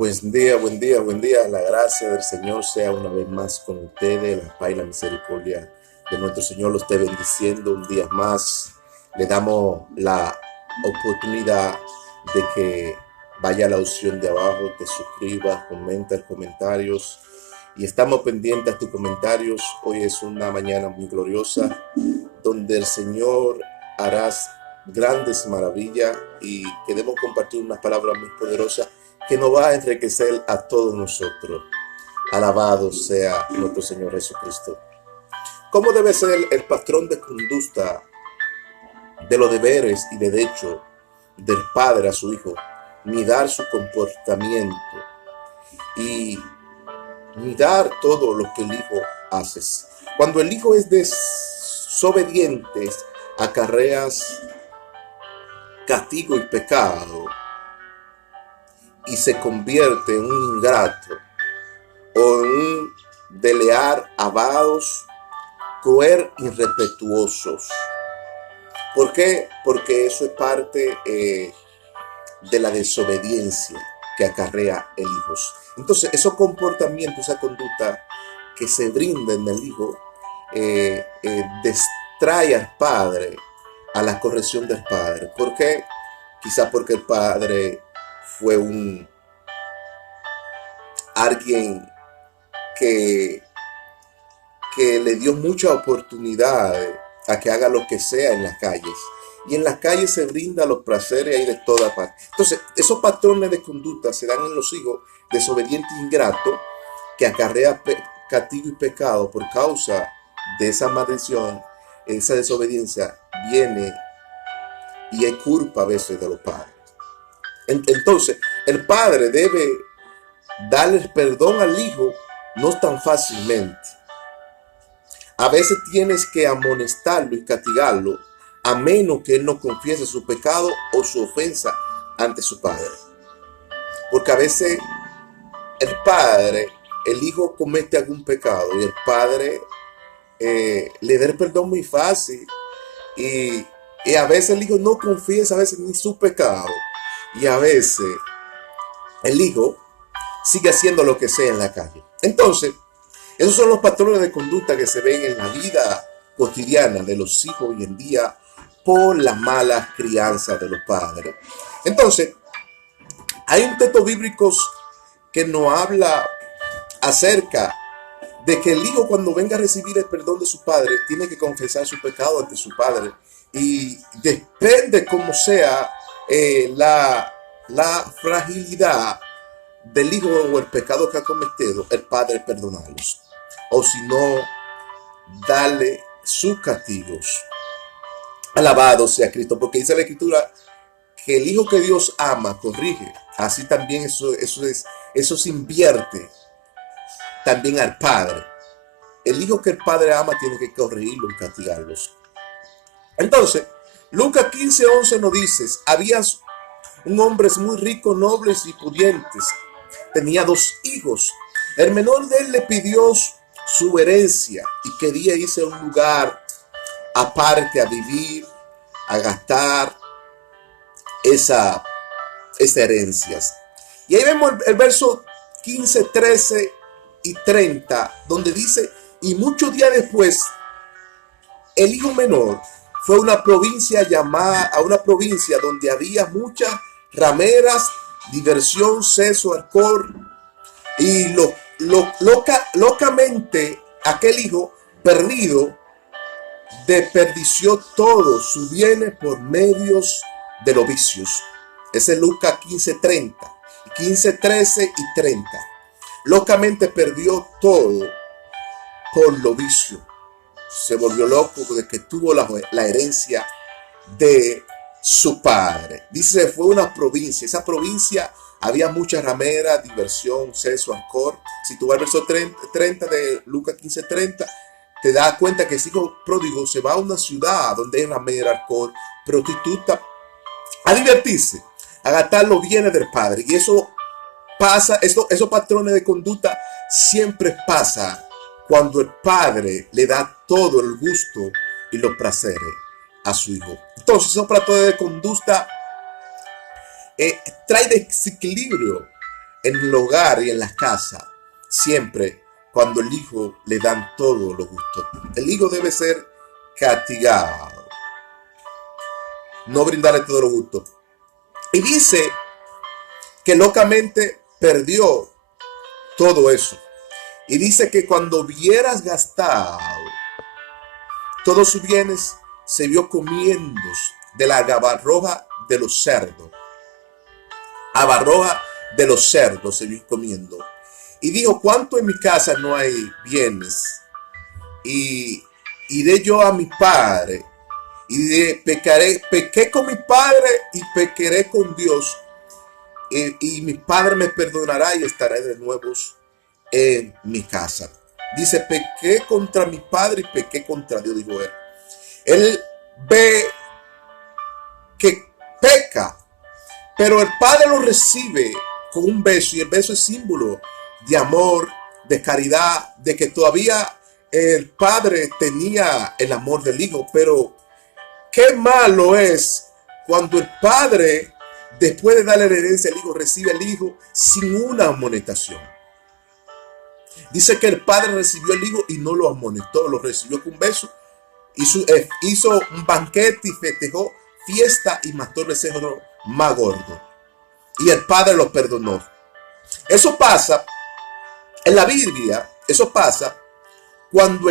Buen día, buen día, buen día. La gracia del Señor sea una vez más con ustedes. La paz y la misericordia de nuestro Señor lo esté bendiciendo un día más. Le damos la oportunidad de que vaya a la opción de abajo, te suscribas, comenta comentarios y estamos pendientes a tus comentarios. Hoy es una mañana muy gloriosa donde el Señor hará grandes maravillas y queremos compartir unas palabras muy poderosas que nos va a enriquecer a todos nosotros. Alabado sea nuestro Señor Jesucristo. ¿Cómo debe ser el patrón de conducta de los deberes y derechos del padre a su hijo? Mirar su comportamiento y mirar todo lo que el hijo hace. Cuando el hijo es desobediente, acarreas castigo y pecado y se convierte en un ingrato o en un desleal, avaros, cruel, irrespetuosos. ¿Por qué? Porque eso es parte de la desobediencia que acarrea el hijo. Entonces, esos comportamientos, esa conducta que se brinda en el hijo, distrae al padre a la corrección del padre. ¿Por qué? Quizá porque el padre fue alguien que, que le dio muchas oportunidades a que haga lo que sea en las calles. Y en las calles se brinda los placeres ahí de toda parte. Entonces, esos patrones de conducta se dan en los hijos desobedientes e ingratos que acarrea castigo y pecado por causa de esa maldición, esa desobediencia viene y es culpa a veces de los padres. Entonces, el padre debe darle perdón al hijo no tan fácilmente. A veces tienes que amonestarlo y castigarlo a menos que él no confiese su pecado o su ofensa ante su padre. Porque a veces el hijo comete algún pecado y el padre le da el perdón muy fácil y a veces el hijo no confiesa a veces ni su pecado y a veces el hijo sigue haciendo lo que sea en la calle. Entonces, esos son los patrones de conducta que se ven en la vida cotidiana de los hijos hoy en día por la mala crianza de los padres. Entonces, hay un texto bíblico que nos habla acerca de que el hijo cuando venga a recibir el perdón de su padre tiene que confesar su pecado ante su padre y depende como sea la fragilidad del hijo o el pecado que ha cometido, el padre perdonarlos o si no darle sus castigos. Alabado sea Cristo, porque dice la escritura que el hijo que Dios ama corrige, así también eso se invierte también al padre. El hijo que el padre ama tiene que corregirlo y castigarlos. Entonces, Lucas 15:11 nos dice, había un hombre muy rico, nobles y pudientes. Tenía 2 hijos. El menor de él le pidió su herencia y quería irse a un lugar aparte a vivir, a gastar esa herencias. Y ahí vemos el verso 15, 13 y 30, donde dice, y muchos días después, el hijo menor fue a una provincia donde había muchas rameras, diversión, sexo, alcohol, y locamente aquel hijo perdido desperdició todos sus bienes por medios de los vicios. Ese es Lucas 15:30, 15, 13 y 30. Locamente perdió todo por los vicios. Se volvió loco de que tuvo la herencia de su padre. Dice, fue una provincia. Esa provincia había mucha ramera, diversión, sexo, alcohol. Si tú vas al verso 30 de Lucas 15:30, te das cuenta que ese hijo pródigo se va a una ciudad donde hay ramera, alcohol, prostituta, a divertirse, a gastar los bienes del padre. Y eso pasa, esos patrones de conducta siempre pasa cuando el padre le da todo el gusto y los placeres a su hijo. Entonces, esos patrones de conducta trae desequilibrio en el hogar y en la casa, siempre cuando el hijo le dan todos los gustos. El hijo debe ser castigado, no brindarle todos los gustos. Y dice que locamente perdió todo eso. Y dice que cuando hubieras gastado todos sus bienes, se vio comiendo de la gabarroja de los cerdos. Abarroja de los cerdos se vio comiendo. Y dijo, ¿cuánto en mi casa no hay bienes? Y iré yo a mi padre y pequé con mi padre y pecaré con Dios. Y mi padre me perdonará y estaré de nuevo en mi casa. Dice, pequé contra mi padre y pequé contra Dios, dijo él. Él ve que peca, pero el padre lo recibe con un beso, y el beso es símbolo de amor, de caridad, de que todavía el padre tenía el amor del hijo. Pero qué malo es cuando el padre, después de darle la herencia al hijo, recibe al hijo sin una amonestación. Dice que el padre recibió al hijo y no lo amonestó, lo recibió con un beso. Hizo un banquete y festejó fiesta y mató el becerro más gordo. Y el padre lo perdonó. Eso pasa en la Biblia, eso pasa cuando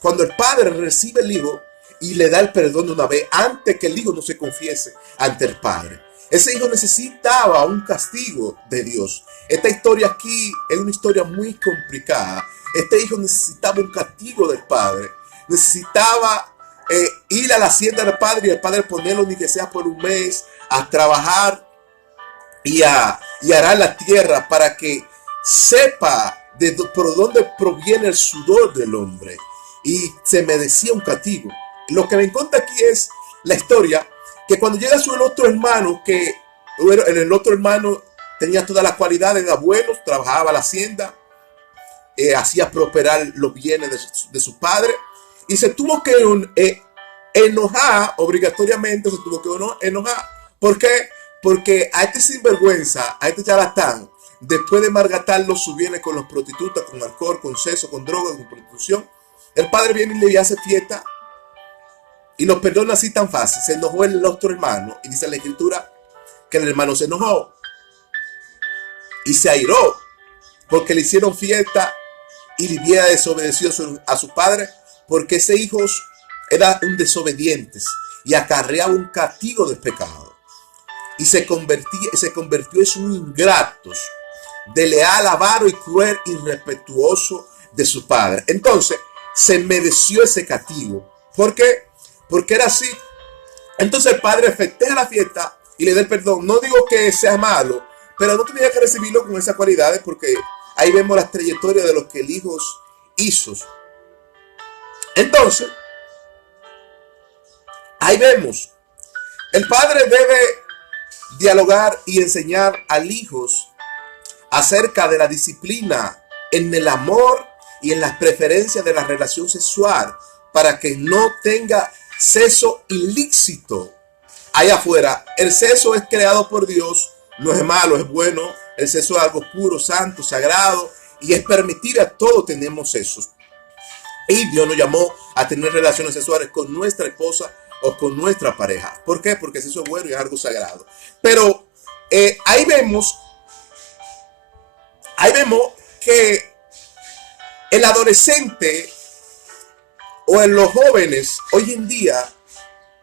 cuando el padre recibe al hijo y le da el perdón de una vez, antes que el hijo no se confiese ante el padre. Ese hijo necesitaba un castigo de Dios. Esta historia aquí es una historia muy complicada. Este hijo necesitaba un castigo del padre. Necesitaba ir a la hacienda del padre y el padre ponerlo, ni que sea por un mes, a trabajar y arar la tierra para que sepa por dónde proviene el sudor del hombre. Y se merecía un castigo. Lo que me cuenta aquí es la historia que cuando llega su otro hermano, que el otro hermano tenía todas las cualidades de abuelos, trabajaba la hacienda, hacía prosperar los bienes de su padre, y se tuvo que enojar, obligatoriamente se tuvo que enojar. ¿Por qué? Porque a este sinvergüenza, a este charlatán, después de malgastarlo sus bienes con los prostitutas, con alcohol, con sexo, con drogas, con prostitución, el padre viene y le hace fiesta y lo perdona así tan fácil. Se enojó el otro hermano, y dice la escritura que el hermano se enojó y se airó porque le hicieron fiesta y le había desobedecido a su padre, porque ese hijo era un desobediente y acarreaba un castigo del pecado, y se convirtió en un ingrato, de leal, avaro y cruel, irrespetuoso de su padre. Entonces se mereció ese castigo. ¿Por qué? Porque era así. Entonces el padre festeja la fiesta y le da el perdón. No digo que sea malo, pero no tenía que recibirlo con esas cualidades, porque ahí vemos la trayectoria de lo que el hijo hizo. Entonces, ahí vemos, el padre debe dialogar y enseñar al hijo acerca de la disciplina en el amor y en las preferencias de la relación sexual, para que no tenga sexo ilícito allá afuera. El sexo es creado por Dios, no es malo, es bueno. El sexo es algo puro, santo, sagrado, y es permitido. A todos tenemos sexo. Y Dios nos llamó a tener relaciones sexuales con nuestra esposa o con nuestra pareja. ¿Por qué? Porque eso es bueno y es algo sagrado. Pero ahí vemos que el adolescente o en los jóvenes hoy en día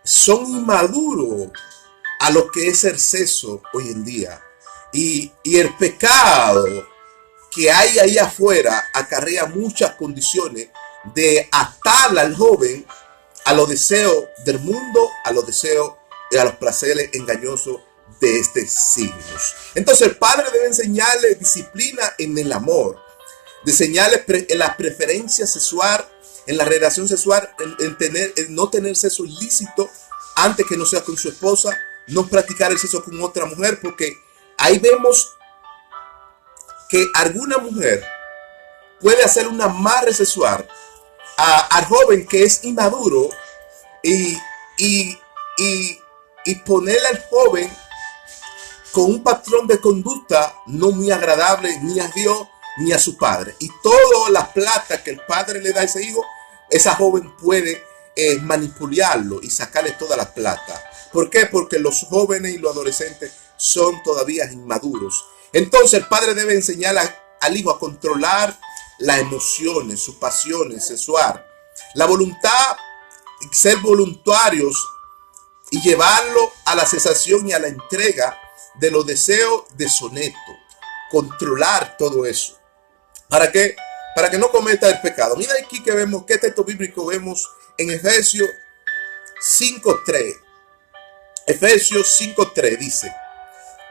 son inmaduros a lo que es el sexo hoy en día. Y el pecado que hay ahí afuera acarrea muchas condiciones de atar al joven a los deseos del mundo, a los deseos y a los placeres engañosos de este siglo. Entonces el padre debe enseñarle disciplina en el amor, de enseñarle en la preferencia sexual, en la relación sexual, en no tener sexo ilícito antes que no sea con su esposa, no practicar el sexo con otra mujer, porque ahí vemos que alguna mujer puede hacer una amarre sexual al joven que es inmaduro y ponerle al joven con un patrón de conducta no muy agradable ni a Dios ni a su padre. Y toda la plata que el padre le da a ese hijo, esa joven puede manipularlo y sacarle toda la plata. ¿Por qué? Porque los jóvenes y los adolescentes son todavía inmaduros. Entonces el padre debe enseñar al hijo a controlar las emociones, sus pasiones sexuales, la voluntad, ser voluntarios y llevarlo a la cesación y a la entrega de los deseos deshonestos. Controlar todo eso. ¿Para qué? Para que no cometa el pecado. Mira aquí que vemos, qué texto bíblico vemos en Efesios 5:3. Efesios 5:3 dice: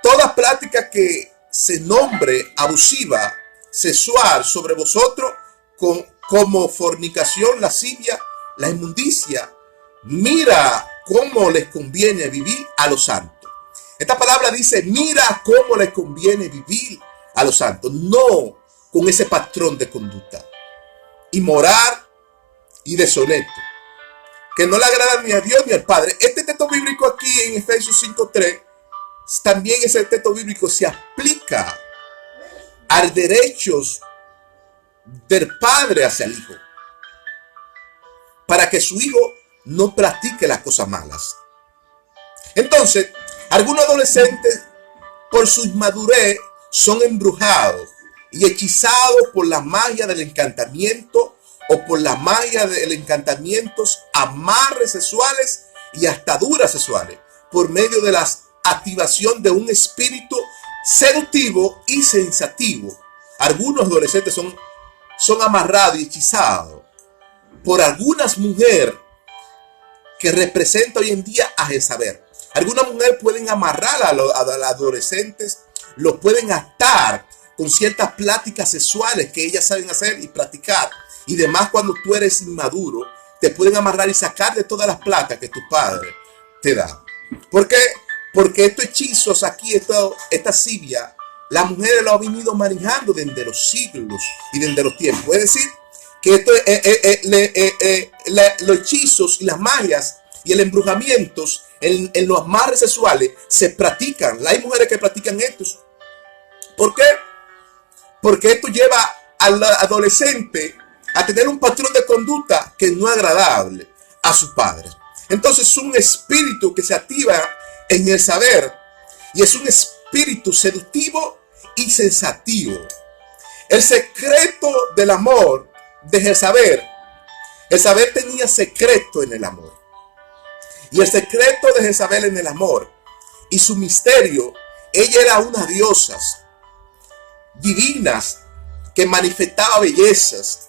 toda práctica que se nombre abusiva, sexual sobre vosotros, como fornicación, lascivia, la inmundicia, mira cómo les conviene vivir a los santos. Esta palabra dice, mira cómo les conviene vivir a los santos, no con ese patrón de conducta inmoral y deshonesto, que no le agrada ni a Dios ni al Padre. Este texto bíblico aquí en Efesios 5:3, también ese texto bíblico se aplica a derechos del padre hacia el hijo, para que su hijo no practique las cosas malas. Entonces, algunos adolescentes, por su inmadurez, son embrujados y hechizados por la magia del encantamiento o por la magia del encantamiento, amarres sexuales y ataduras sexuales, por medio de la activación de un espíritu seductivo y sensativo. Algunos adolescentes son amarrados y hechizados por algunas mujeres que representa hoy en día a Jezabel. Algunas mujeres pueden amarrar a los adolescentes, los pueden atar con ciertas pláticas sexuales que ellas saben hacer y practicar. Y demás, cuando tú eres inmaduro, te pueden amarrar y sacar de todas las placas que tu padre te da. ¿Por qué? Porque estos hechizos aquí, esta sibia, las mujeres lo han venido manejando desde los siglos y desde los tiempos. Es decir, que los hechizos y las magias y el embrujamiento en los amarres sexuales se practican. Hay mujeres que practican esto. ¿Por qué? Porque esto lleva al adolescente a tener un patrón de conducta que no es agradable a sus padres. Entonces es un espíritu que se activa en el saber y es un espíritu seductivo y sensativo. El secreto del amor de Jezabel, el saber tenía secreto en el amor. Y el secreto de Jezabel en el amor y su misterio, ella era una diosa divinas que manifestaba bellezas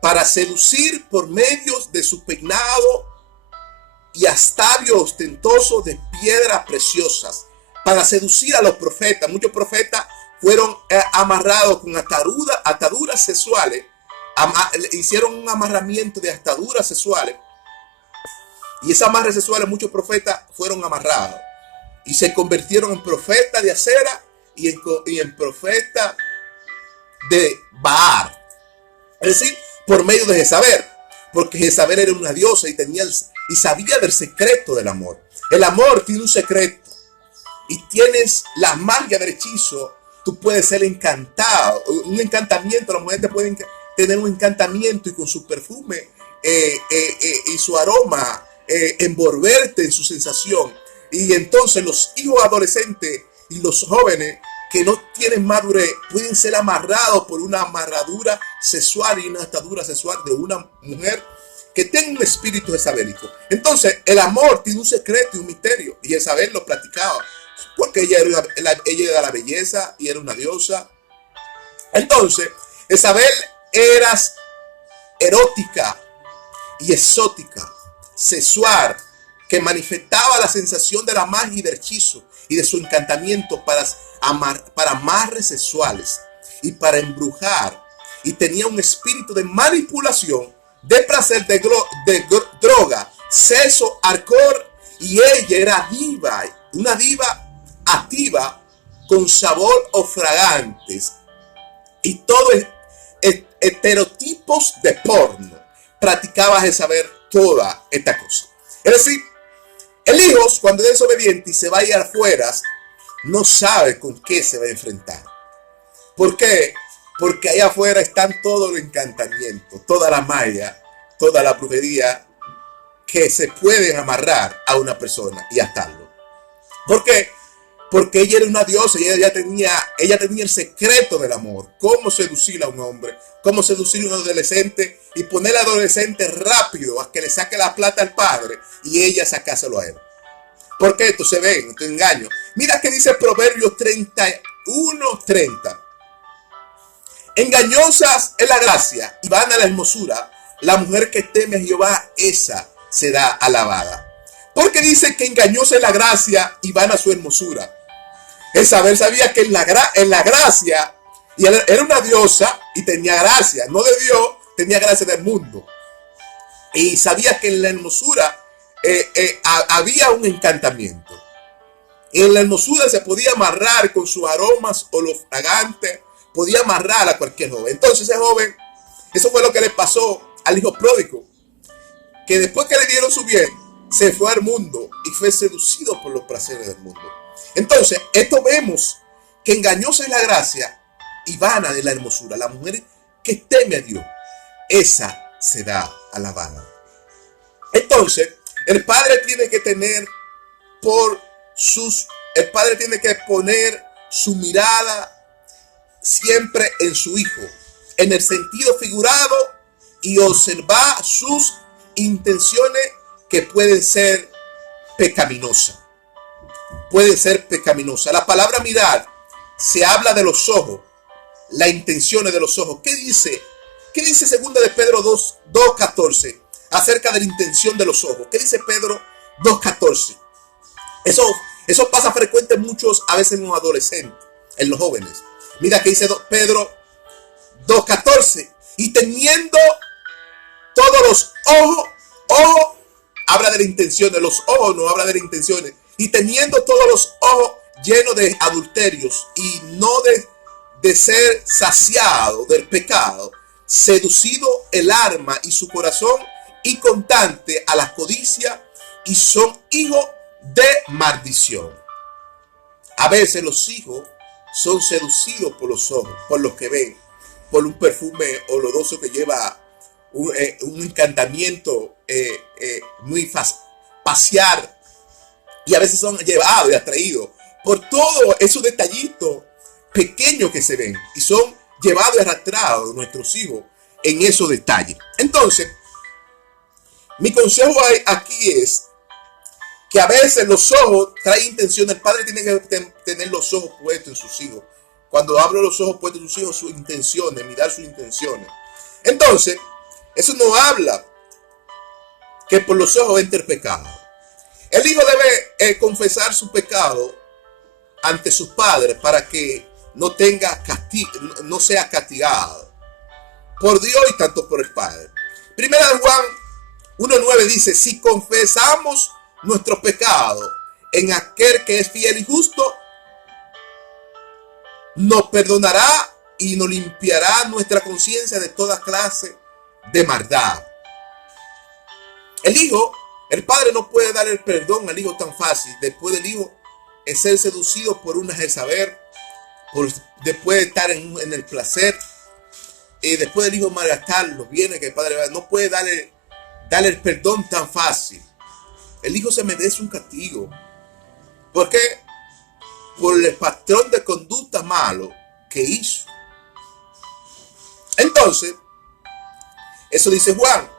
para seducir por medio de su peinado y astavio ostentoso de piedras preciosas, para seducir a los profetas. Muchos profetas fueron amarrados con ataduras sexuales, hicieron un amarramiento de ataduras sexuales, y esas amarras sexuales muchos profetas fueron amarrados y se convirtieron en profetas de acera y en profetas de Baal. Es decir, por medio de Jezabel, porque Jezabel era una diosa y sabía del secreto del amor. El amor tiene un secreto y tienes la magia del hechizo. Tú puedes ser encantado, un encantamiento. Las mujeres pueden tener un encantamiento y con su perfume y su aroma envolverte en su sensación. Y entonces los hijos adolescentes y los jóvenes que no tienen madurez pueden ser amarrados por una amarradura sexual y una atadura sexual de una mujer que tenga un espíritu jezabelico. Entonces el amor tiene un secreto y un misterio, y Jezabel lo practicaba porque ella era la belleza y era una diosa. Entonces Jezabel era erótica y exótica, sexual, que manifestaba la sensación de la magia y del hechizo y de su encantamiento para amarres sexuales y para embrujar, y tenía un espíritu de manipulación, de placer, de droga, sexo, alcohol, y ella era diva, una diva activa con sabor o fragantes y todo estereotipos de porno. Practicaba Jezabel toda esta cosa. Es decir, el hijo, cuando es desobediente y se va a ir afuera, no sabe con qué se va a enfrentar. ¿Por qué? Porque allá afuera están todos los encantamientos, toda la magia, toda la brujería que se pueden amarrar a una persona y atarlo. ¿Por qué? Porque ella era una diosa y ella tenía el secreto del amor. Cómo seducir a un hombre, cómo seducir a un adolescente y poner al adolescente rápido a que le saque la plata al padre y ella sacáselo a él. ¿Por qué esto se ve? Esto es engaño. Mira que dice Proverbios 31:30. Engañosas es la gracia y vana la hermosura. La mujer que teme a Jehová, esa será alabada. Porque dice que engañosa es la gracia y vana su hermosura. Isabel sabía que en la gracia, y era una diosa y tenía gracia, no de Dios, tenía gracia del mundo. Y sabía que en la hermosura había un encantamiento. En la hermosura se podía amarrar con sus aromas o los fragantes, podía amarrar a cualquier joven. Entonces ese joven, eso fue lo que le pasó al hijo pródigo, que después que le dieron su bien, se fue al mundo y fue seducido por los placeres del mundo. Entonces, esto vemos que engañosa es la gracia y vana de la hermosura. La mujer que teme a Dios, esa será alabada. Entonces, el padre tiene que poner su mirada siempre en su hijo, en el sentido figurado, y observar sus intenciones que pueden ser pecaminosas. La palabra mirar se habla de los ojos, las intenciones de los ojos. ¿Qué dice? ¿Qué dice segunda de Pedro 2:14 acerca de la intención de los ojos? ¿Qué dice Pedro 2:14? Eso pasa frecuente a veces en los adolescentes, en los jóvenes. Mira que dice Pedro 2:14. Y teniendo todos los ojos, habla de la intención de los ojos, no habla de las intenciones. Y teniendo todos los ojos llenos de adulterios y no de ser saciado del pecado, seducido el alma y su corazón y constante a la codicia, y son hijos de maldición. A veces los hijos son seducidos por los ojos, por los que ven, por un perfume oloroso que lleva un encantamiento muy pasear, y a veces son llevados y atraídos por todos esos detallitos pequeños que se ven, y son llevados y arrastrados nuestros hijos en esos detalles. Entonces, mi consejo aquí es que a veces los ojos traen intención. El padre tiene que tener los ojos puestos en sus hijos. Cuando hablo de los ojos puestos en sus hijos, sus intenciones, mirar sus intenciones. Entonces, eso no habla que por los ojos entre el pecado. El hijo debe confesar su pecado ante sus padres para que no sea castigado por Dios y tanto por el Padre. Primera de Juan 1:9 dice: si confesamos nuestros pecados en aquel que es fiel y justo, nos perdonará y nos limpiará nuestra conciencia de toda clase de maldad. El padre no puede dar el perdón al hijo tan fácil. Después del hijo es ser seducido por una Jezabel, después de estar en el placer, y después del hijo malgastar los bienes que el padre no puede darle el perdón tan fácil. El hijo se merece un castigo. ¿Por qué? Por el patrón de conducta malo que hizo. Entonces, eso dice Juan.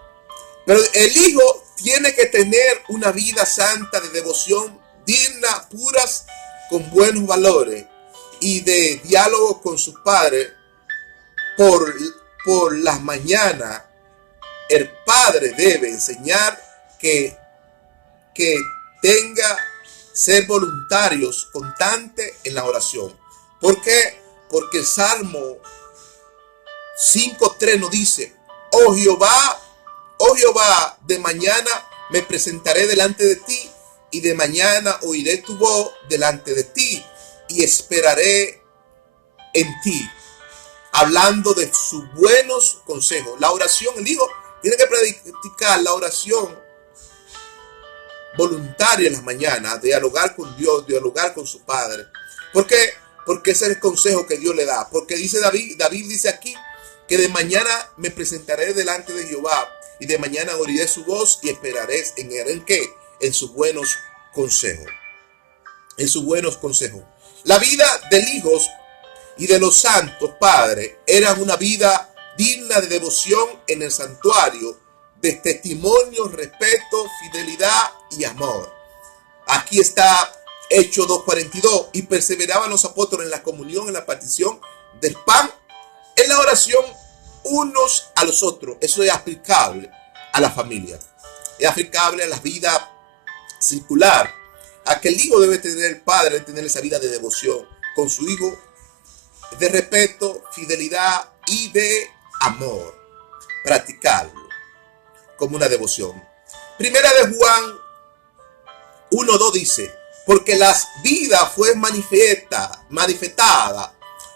Pero el hijo tiene que tener una vida santa de devoción digna, puras, con buenos valores y de diálogo con sus padres. Por las mañanas, el padre debe enseñar que tenga ser voluntarios constantes en la oración. ¿Por qué? Porque el Salmo 5:3 nos dice: oh Jehová, de mañana me presentaré delante de ti, y de mañana oiré tu voz delante de ti, y esperaré en ti. Hablando de sus buenos consejos. La oración, el hijo tiene que practicar la oración voluntaria en las mañanas, dialogar con Dios, dialogar con su padre, ¿Por qué? Porque ese es el consejo que Dios le da. Porque dice David dice aquí que de mañana me presentaré delante de Jehová y de mañana oiré su voz y esperaré en él. ¿En qué? En sus buenos consejos. En sus buenos consejos. La vida del Hijo y de los santos padres era una vida digna de devoción en el santuario, de testimonio, respeto, fidelidad y amor. Aquí está Hechos 2:42. Y perseveraban los apóstoles en la comunión, en la partición del pan, en la oración unos a los otros. Eso es aplicable a la familia. Es aplicable a la vida circular. A que el hijo debe tener, el padre debe tener esa vida de devoción con su hijo, de respeto, fidelidad y de amor. Practicarlo como una devoción. Primera de Juan 1:2 dice: porque las vidas fue manifestada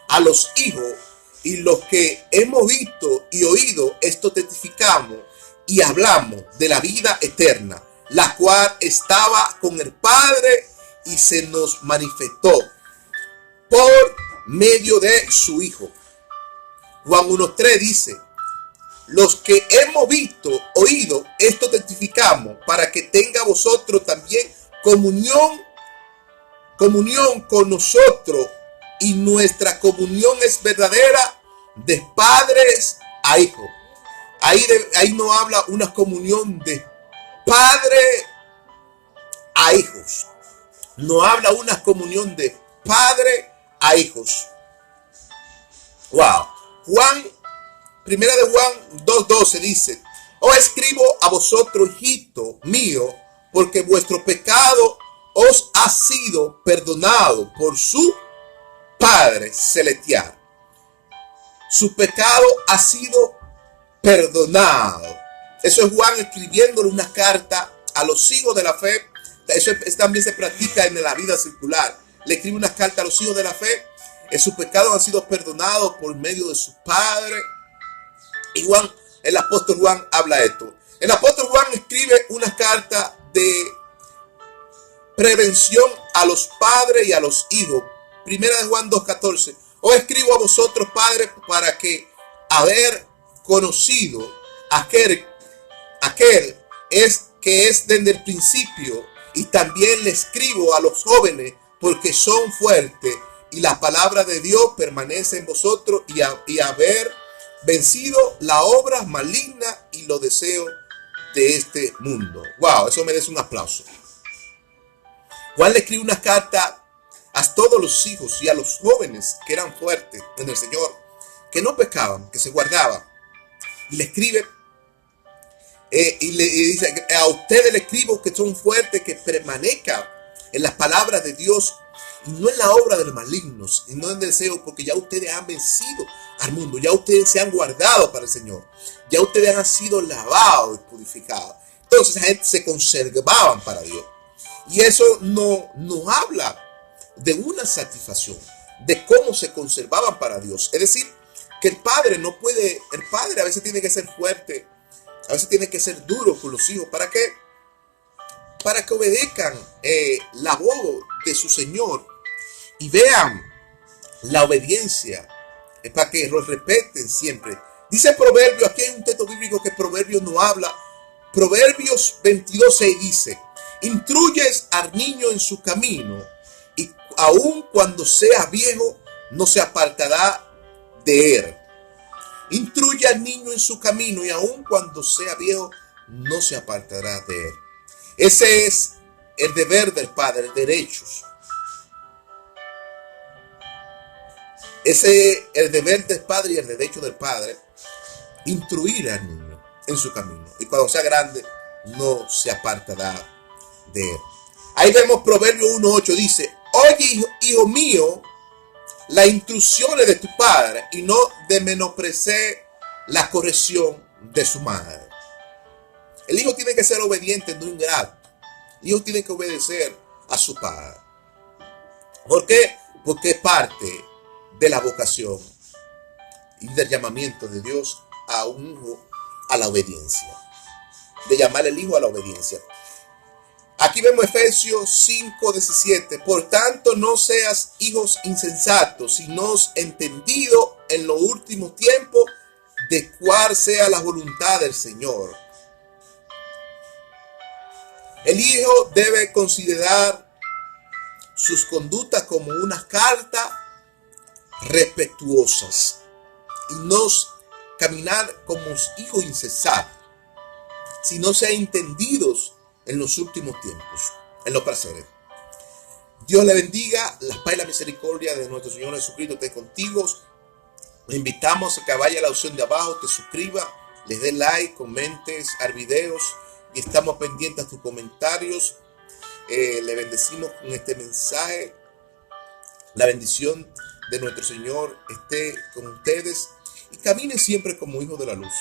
a los hijos, y los que hemos visto y oído, esto testificamos y hablamos de la vida eterna, la cual estaba con el Padre y se nos manifestó por medio de su Hijo. Juan 1:3 dice: los que hemos visto, oído, esto testificamos, para que tenga vosotros también comunión con nosotros, y nuestra comunión es verdadera de padres a hijos. Ahí no habla una comunión de padre a hijos. No habla una comunión de padre a hijos. Wow. Primera de Juan 2:12 dice: os escribo a vosotros, hijitos míos, porque vuestro pecado os ha sido perdonado por su Padre celestial. Su pecado ha sido perdonado. Eso es Juan escribiéndole una carta a los hijos de la fe. Eso también se practica en la vida circular. Le escribe una carta a los hijos de la fe. Sus pecados han sido perdonados por medio de su Padre. Y el apóstol Juan habla de esto. El apóstol Juan escribe una carta de prevención a los padres y a los hijos. Primera de Juan 2:14. Os escribo a vosotros, padres, para que haber conocido aquel que es desde el principio, y también le escribo a los jóvenes porque son fuertes y la palabra de Dios permanece en vosotros, y haber vencido la obra maligna y los deseos de este mundo. Wow, eso merece un aplauso. Juan le escribe una carta a todos los hijos y a los jóvenes que eran fuertes en el Señor, que no pecaban, que se guardaban. Y le escribe y le dice: a ustedes le escribo que son fuertes, que permanezcan en las palabras de Dios y no en la obra de los malignos, y no en deseo, porque ya ustedes han vencido al mundo, ya ustedes se han guardado para el Señor, ya ustedes han sido lavados y purificados. Entonces esa gente se conservaban para Dios. Y eso no nos habla de una satisfacción, de cómo se conservaban para Dios. Es decir, que el padre a veces tiene que ser fuerte, a veces tiene que ser duro con los hijos. ¿Para qué? Para que obedezcan la voz de su Señor y vean la obediencia, para que los respeten siempre. Dice Proverbios, aquí hay un texto bíblico que Proverbios no habla. Proverbios 22:6 dice: instruyes al niño en su camino, y aun cuando sea viejo no se apartará de él. Instruye al niño en su camino, y aun cuando sea viejo no se apartará de él. Ese es el deber del padre, el derechos. Ese es el deber del padre y el derecho del padre: instruir al niño en su camino, y cuando sea grande no se apartará de él. Ahí vemos Proverbios 1:8, dice: oye, hijo mío, las instrucciones de tu padre, y no de menospreciar la corrección de su madre. El hijo tiene que ser obediente, no ingrato. El hijo tiene que obedecer a su padre. ¿Por qué? Porque es parte de la vocación y del llamamiento de Dios a un hijo a la obediencia. De llamar al hijo a la obediencia. Aquí vemos Efesios 5:17. Por tanto, no seas hijos insensatos, sino entendido en los últimos tiempos de cuál sea la voluntad del Señor. El hijo debe considerar sus conductas como unas cartas respetuosas y no caminar como hijos insensatos, sino ser entendidos en los últimos tiempos, en los placeres. Dios le bendiga, la paz y la misericordia de nuestro Señor Jesucristo esté contigo. Le invitamos a que vaya a la opción de abajo, te suscriba, les dé like, comentes al video y estamos pendientes a tus comentarios. Le bendecimos con este mensaje. La bendición de nuestro Señor esté con ustedes y camine siempre como hijos de la luz.